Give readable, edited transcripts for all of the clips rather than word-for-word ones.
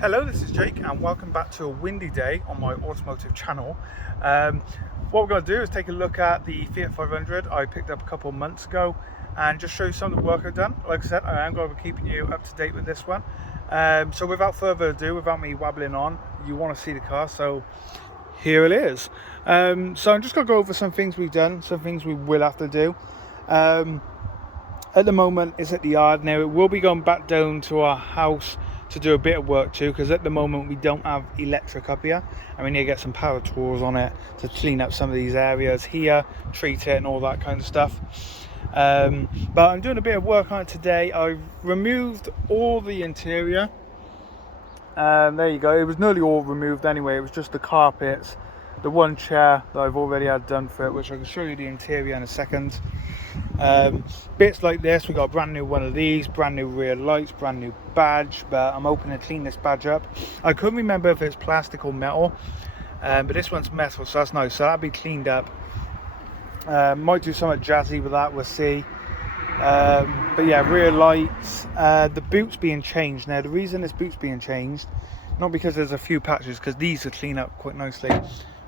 Hello, this is Jake and welcome back to a windy day on my automotive channel. What we're going to do is take a look at the Fiat 500 I picked up a couple of months ago and just show you some of the work I've done. Like I said, I am going to be keeping you up to date with this one. So without further ado, without me wabbling on, you want to see the car, so here it is. So I'm just going to go over some things we've done, some things we will have to do. At the moment it's at the yard now. It will be going back down to our house to do a bit of work too, because at the moment we don't have electric up here and we need to get some power tools on it to clean up some of these areas here, treat it and all that kind of stuff. But I'm doing a bit of work on it today. I've removed all the interior. There you go, it was nearly all removed anyway. It was just the carpets, the one chair that I've already had done for it, which I can show you the interior in a second. Bits like this, we got a brand new one of these, brand new rear lights, brand new badge, but I'm hoping to clean this badge up. I couldn't remember if it's plastic or metal, but this one's metal, so that's nice, so that'll be cleaned up. Might do something jazzy with that, we'll see. But yeah, rear lights, the boot's being changed. Now the reason this boot's being changed, not because there's a few patches, because these are cleaned up quite nicely,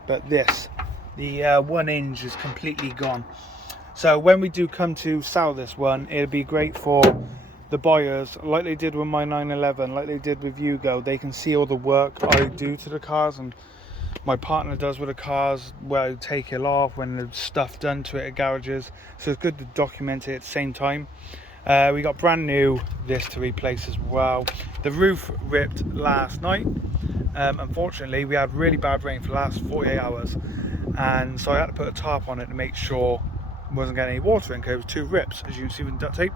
but this, the 1 inch is completely gone. So when we do come to sell this one, it'll be great for the buyers, like they did with my 911, like they did with Hugo. They can see all the work I do to the cars and my partner does with the cars, where I take it off, when there's stuff done to it at garages. So it's good to document it at the same time. We got brand new this to replace as well. The roof ripped last night. Unfortunately, we had really bad rain for the last 48 hours. And so I had to put a tarp on it to make sure wasn't getting any water in, because it was 2 rips, as you can see with the duct tape.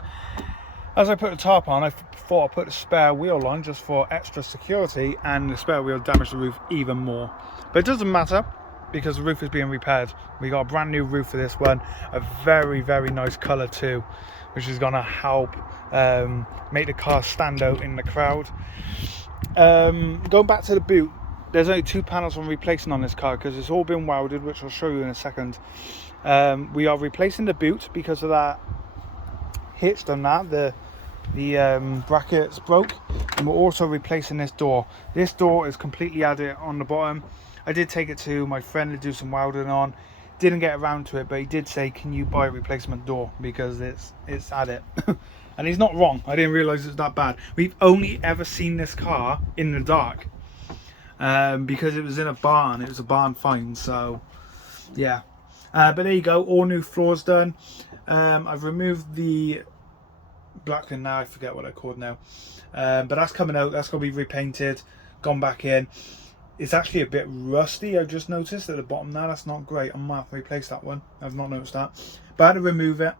As I put the tarp on, I thought I'd put a spare wheel on just for extra security, and the spare wheel damaged the roof even more. But it doesn't matter, because the roof is being repaired. We got a brand new roof for this one, a very nice colour too, which is going to help make the car stand out in the crowd. Going back to the boot, there's only 2 panels I'm replacing on this car because it's all been welded, which I'll show you in a second. We are replacing the boot because of that hitch on that, the brackets broke, and we're also replacing this door. This door is completely added on the bottom. I did take it to my friend to do some welding on, didn't get around to it, but he did say, can you buy a replacement door, because it's at it. And he's not wrong, I didn't realize it's that bad. We've only ever seen this car in the dark, because it was in a barn. It was a barn find, so yeah. But there you go, all new floors done. I've removed the black one now, I forget what I called now. But that's coming out, that's going to be repainted, gone back in. It's actually a bit rusty, I've just noticed at the bottom now. That's not great, I might have to replace that one. I've not noticed that. But I had to remove it.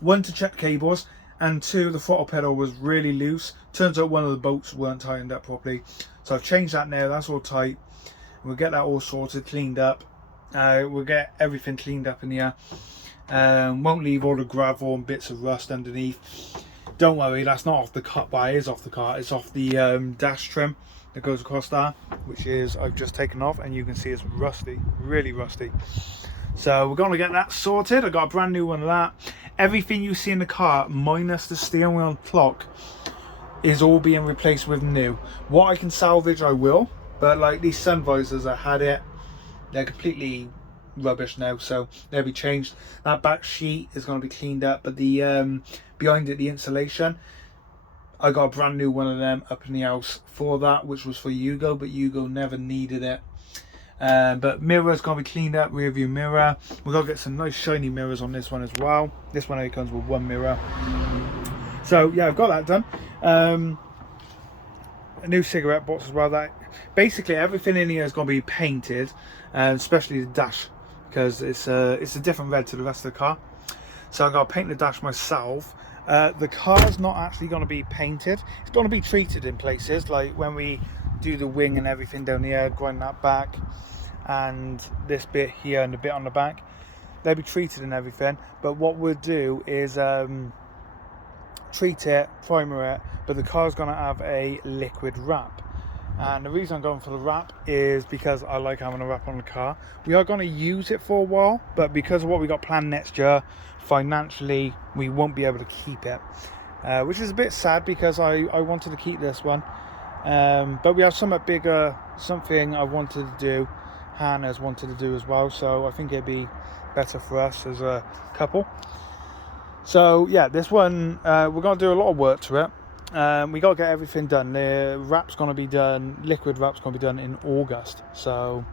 1, to check cables, and 2, the throttle pedal was really loose. Turns out one of the bolts weren't tightened up properly. So I've changed that now, that's all tight. We'll get that all sorted, cleaned up. We'll get everything cleaned up in here. Won't leave all the gravel and bits of rust underneath. Don't worry, that's not off the car, but it is off the car. It's off the dash trim that goes across there, which is I've just taken off, and you can see it's rusty, really rusty. So we're going to get that sorted. I got a brand new one of that. Everything you see in the car, minus the steering wheel and clock, is all being replaced with new. What I can salvage, I will. But like these sun visors, I had it. They're completely rubbish now, so they'll be changed. That back sheet is going to be cleaned up, but the behind it, the insulation, I got a brand new one of them up in the house for that, which was for Hugo, but Hugo never needed it. But mirror's going to be cleaned up, rear view mirror. We're going to get some nice shiny mirrors on this one as well. This one only comes with 1 mirror. So yeah, I've got that done. A new cigarette box as well. That basically everything in here is going to be painted, especially the dash, because it's a different red to the rest of the car. So I've got to paint the dash myself. The car's not actually going to be painted. It's going to be treated in places, like when we do the wing and everything down here, grind that back, and this bit here and the bit on the back, they'll be treated and everything. But what we'll do is treat it, primer it, but the car's going to have a liquid wrap. And the reason I'm going for the wrap is because I like having a wrap on the car. We are going to use it for a while, but because of what we got planned next year, financially we won't be able to keep it, which is a bit sad, because I wanted to keep this one. But we have something bigger, something I wanted to do, Hannah's wanted to do as well, so I think it'd be better for us as a couple. So yeah, this one, we're going to do a lot of work to it. We got to get everything done. The wrap's going to be done, liquid wrap's going to be done in August, so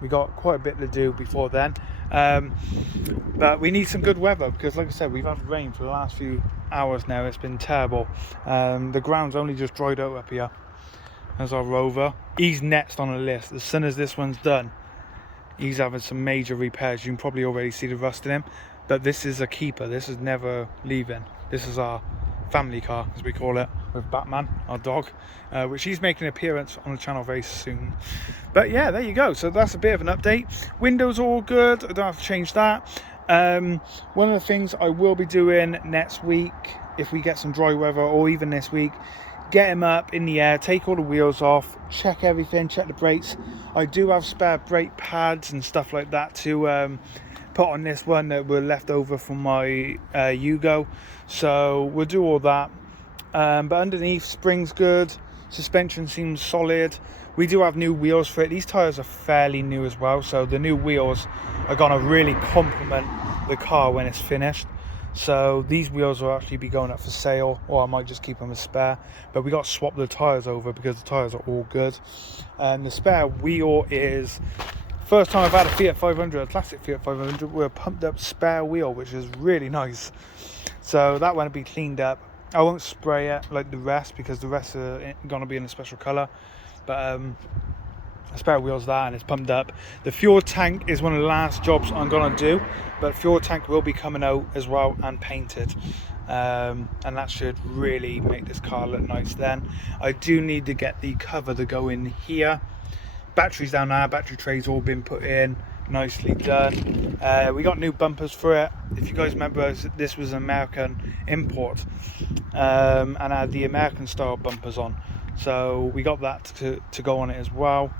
we got quite a bit to do before then. But we need some good weather, because like I said, we've had rain for the last few hours now. It's been terrible. The ground's only just dried out up here. There's our Rover. He's next on the list. As soon as this one's done, he's having some major repairs. You can probably already see the rust in him, but this is a keeper. This is never leaving. This is our family car, as we call it, with Batman, our dog, which he's making an appearance on the channel very soon. But yeah, there you go. So that's a bit of an update. Windows are all good. I don't have to change that. One of the things I will be doing next week, if we get some dry weather, or even this week, get him up in the air, take all the wheels off, check everything, check the brakes. I do have spare brake pads and stuff like that to put on this one that were left over from my Yugo, so we'll do all that. But underneath, spring's good, suspension seems solid. We do have new wheels for it. These tyres are fairly new as well, so the new wheels are going to really complement the car when it's finished. So these wheels will actually be going up for sale, or I might just keep them as spare. But we got to swap the tyres over because the tyres are all good. And the spare wheel is, first time I've had a Fiat 500, a classic Fiat 500 with a pumped up spare wheel, which is really nice. So that one will be cleaned up. I won't spray it like the rest, because the rest are going to be in a special colour. But a spare wheel's that, and it's pumped up. The fuel tank is one of the last jobs I'm going to do, but fuel tank will be coming out as well and painted. And that should really make this car look nice then. I do need to get the cover to go in here. Batteries down there, battery trays all been put in, nicely done. We got new bumpers for it. If you guys remember, this was an American import, and I had the American style bumpers on, so we got that to go on it as well.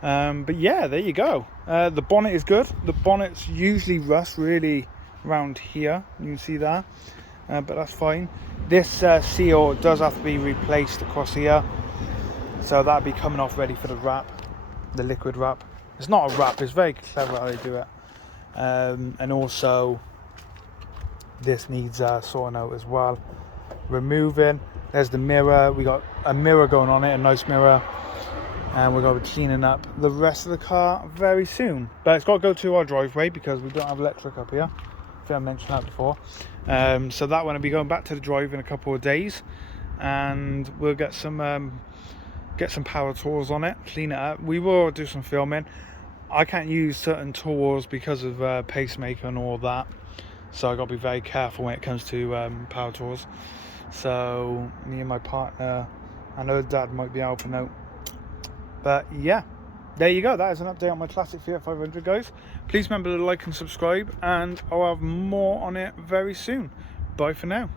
But yeah, there you go. The bonnet is good. The bonnet's usually rust really around here, you can see that, but that's fine. This seal does have to be replaced across here, so that'll be coming off ready for the wrap, the liquid wrap. It's not a wrap, it's very clever how they do it. And also this needs sorting out as well, removing. There's the mirror. We got a mirror going on it, a nice mirror, and we're going to be cleaning up the rest of the car very soon. But it's got to go to our driveway because we don't have electric up here. I think I mentioned that before. So that one will be going back to the drive in a couple of days, and we'll get some power tools on it, clean it up. We will do some filming. I can't use certain tools because of pacemaker and all that, so I got to be very careful when it comes to power tools. So me and my partner, I know Dad might be helping out. But yeah, there you go. That is an update on my classic Fiat 500, guys. Please remember to like and subscribe, and I'll have more on it very soon. Bye for now.